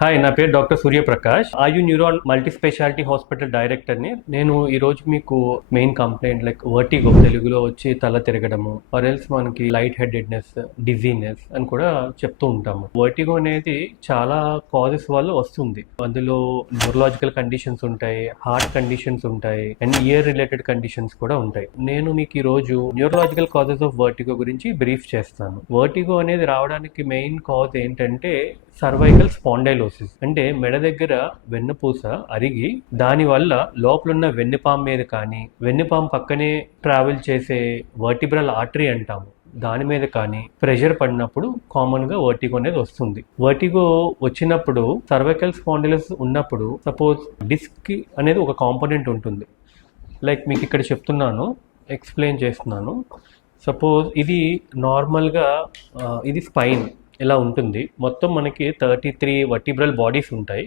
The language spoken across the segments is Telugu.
హాయ్, నా పేరు డాక్టర్ సూర్యప్రకాష్. ఆయు న్యూరాన్ మల్టీ స్పెషాలిటీ హాస్పిటల్ డైరెక్టర్ని. నేను ఈరోజు మీకు మెయిన్ కంప్లైంట్ లైక్ వర్టిగో, తెలుగులో వచ్చి తల తిరగడము, ఆర్ ఎల్స్ మనకి లైట్ హెడెడ్నెస్, డిజీనెస్ అని కూడా చెప్తూ ఉంటాము. వర్టిగో అనేది చాలా కాజెస్ వల్ల వస్తుంది. అందులో న్యూరలాజికల్ కండిషన్స్ ఉంటాయి, హార్ట్ కండిషన్స్ ఉంటాయి, అండ్ ఇయర్ రిలేటెడ్ కండిషన్స్ కూడా ఉంటాయి. నేను మీకు ఈరోజు న్యూరలాజికల్ కాజెస్ ఆఫ్ వర్టిగో గురించి బ్రీఫ్ చేస్తాను. వర్టిగో అనేది రావడానికి మెయిన్ కాజ్ ఏంటంటే సర్వైకల్ స్పాండైలోసిస్. అంటే మెడ దగ్గర వెన్నుపూస అరిగి దానివల్ల లోపలున్న వెన్నుపాము మీద కానీ, వెన్నుపాము పక్కనే ట్రావెల్ చేసే వర్టిబ్రల్ ఆర్టరీ అంటాము, దాని మీద కానీ ప్రెషర్ పడినప్పుడు కామన్గా వర్టిగో అనేది వస్తుంది. వర్టిగో వచ్చినప్పుడు సర్వైకల్ స్పాండిలోసిస్ ఉన్నప్పుడు సపోజ్ డిస్క్ అనేది ఒక కాంపోనెంట్ ఉంటుంది. లైక్ మీకు ఇక్కడ చెప్తున్నాను, ఎక్స్ప్లెయిన్ చేస్తున్నాను. సపోజ్ ఇది నార్మల్గా ఇది స్పైన్ ఇలా ఉంటుంది. మొత్తం మనకి 33 వర్టిబ్రల్ బాడీస్ ఉంటాయి.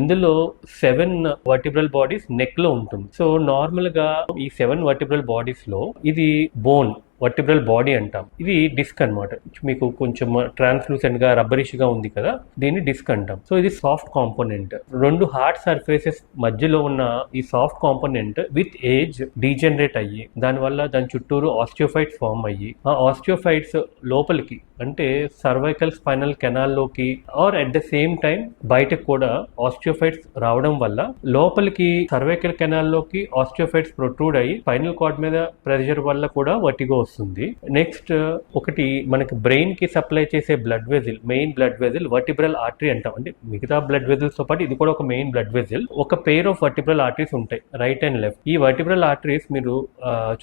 ఇందులో 7 వర్టిబ్రల్ బాడీస్ నెక్లో ఉంటుంది. సో నార్మల్గా ఈ 7 వర్టిబ్రల్ బాడీస్లో ఇది బోన్ వర్టిబ్రల్ బాడీ అంటాం. ఇది డిస్క్ అనమాట. మీకు కొంచెం ట్రాన్స్లూసెంట్గా రబ్బరిష్గా ఉంది కదా, దీన్ని డిస్క్ అంటాం. సో ఇది సాఫ్ట్ కాంపోనెంట్. రెండు హార్డ్ సర్ఫేసెస్ మధ్యలో ఉన్న ఈ soft component with age degenerate అయ్యి దానివల్ల దాని చుట్టూరు ఆస్టియోఫైట్స్ ఫామ్ అయ్యి, ఆ ఆస్టియోఫైట్స్ లోపలికి అంటే సర్వైకల్ స్పైనల్ కెనాల్లోకి or at the same time బయటకు కూడా ఆస్టియోఫైట్స్ రావడం వల్ల లోపలికి సర్వైకల్ కెనాల్లోకి ఆస్టియోఫైట్స్ ప్రొట్రూడ్ అయ్యి స్పైనల్ కార్డ్ మీద ప్రెషర్ వల్ల కూడా వర్టిగో వస్తుంది. నెక్స్ట్ ఒకటి మనకి బ్రెయిన్ కి సప్లై చేసే blood వెజిల్, main blood వెజిల్ vertebral artery అంటాం. అంటే మిగతా బ్లడ్ వెజిల్స్ తో పాటు ఇది కూడా ఒక మెయిన్ బ్లడ్ వెజిల్. ఒక పెయిర్ ఆఫ్ వర్టిబ్రల్ ఆర్టరీస్ ఉంటాయి, రైట్ అండ్ లెఫ్ట్. ఈ వర్టిబ్రల్ ఆర్టరీస్ మీరు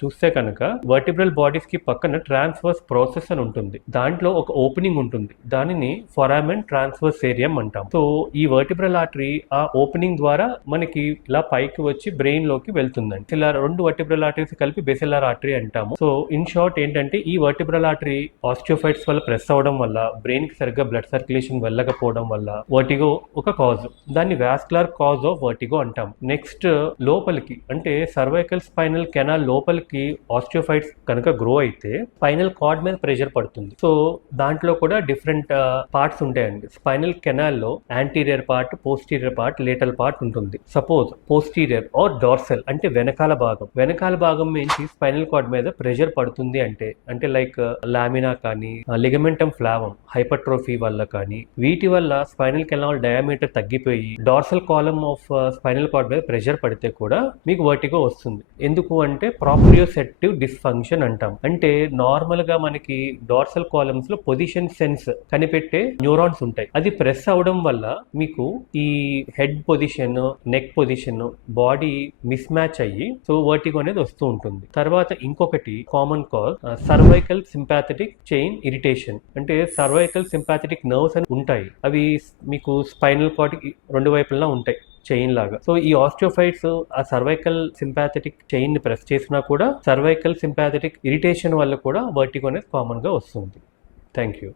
చూస్తే కనుక వర్టిబ్రల్ బాడీస్ కి పక్కన ట్రాన్స్వర్స్ ప్రాసెస్ అని ఉంటుంది. దాంట్లో ఒక ఓపెనింగ్ ఉంటుంది, దానిని ఫొరామెన్ ట్రాన్స్వర్స్ ఏరియం అంటాం. సో ఈ వర్టిబ్రల్ ఆర్టరీ ఆ ఓపెనింగ్ ద్వారా మనకి ఇలా పైకి వచ్చి బ్రెయిన్ లోకి వెళ్తుందండి. ఇలా రెండు వర్టిబ్రల్ ఆర్టరీస్ కలిపి బేసిల్లర్ ఆర్టరీ అంటాము. సో ఇన్ షార్ట్ ఏంటంటే ఈ వర్టిబ్రల్ ఆర్టరీ ఆస్టియోఫైట్స్ వల్ల ప్రెస్ అవడం వల్ల బ్రెయిన్ కి సరిగ్గా బ్లడ్ సర్క్యులేషన్ వెళ్ళకపోవడం వల్ల వర్టిగో ఒక కాజ్. దాన్ని వాస్కులర్ కాజ్ ఆఫ్ వర్టిగో అంటాం. నెక్స్ట్ లోపలికి అంటే సర్వైకల్ స్పైనల్ కెనాల్ లోపలికి ఆస్టియోఫైట్స్ కనుక గ్రో అయితే స్పైనల్ కార్డ్ మీద ప్రెషర్ పడుతుంది. సో దాంట్లో కూడా డిఫరెంట్ పార్ట్స్ ఉంటాయండి. స్పైనల్ కెనాల్ లో anterior part, posterior part, lateral part ఉంటుంది. సపోజ్ పోస్టీరియర్ ఆర్ డార్సల్ అంటే వెనకాల భాగం నుంచి స్పైనల్ కార్డ్ మీద ప్రెషర్ పడుతుంది అంటే లైక్ లామినా కానీ, లిగమెంటమ్ ఫ్లావమ్ హైపర్ట్రోఫీ వల్ల కానీ, వీటి వల్ల స్పైనల్ కెనాల్ డయామీటర్ తగ్గిపోయి dorsal column of spinal cord మీద ప్రెషర్ పడితే కూడా మీకు వర్టిగో వస్తుంది. ఎందుకు అంటే ప్రాప్రియోసెప్టివ్ డిస్ఫంక్షన్ అంటాం. అంటే నార్మల్ గా మనకి డార్సల్ కాలమ్స్ లో పొజిషన్ సెన్స్ కనిపెట్టే న్యూరాన్స్ ఉంటాయి. అది ప్రెస్ అవడం వల్ల మీకు ఈ head position, neck position, body miss match అయ్యి సో వర్టిగో అనేది వస్తూ ఉంటుంది. తర్వాత ఇంకొకటి common cause cervical sympathetic chain irritation. అంటే సర్వైకల్ సింపాథెటిక్ నర్వ్స్ అని ఉంటాయి, అవి మీకు స్పైనల్ కార్డ్ రెండు వైపులా ఉంటాయి చైన్ లాగా. సో ఈ ఆస్టియోఫైట్స్ ఆ సర్వైకల్ సింపాథెటిక్ చైన్ ని ప్రెస్ చేసినా కూడా సర్వైకల్ సింపాథెటిక్ ఇరిటేషన్ వల్ల కూడా వర్టిగో అనేది కామన్ గా వస్తుంది. Thank you.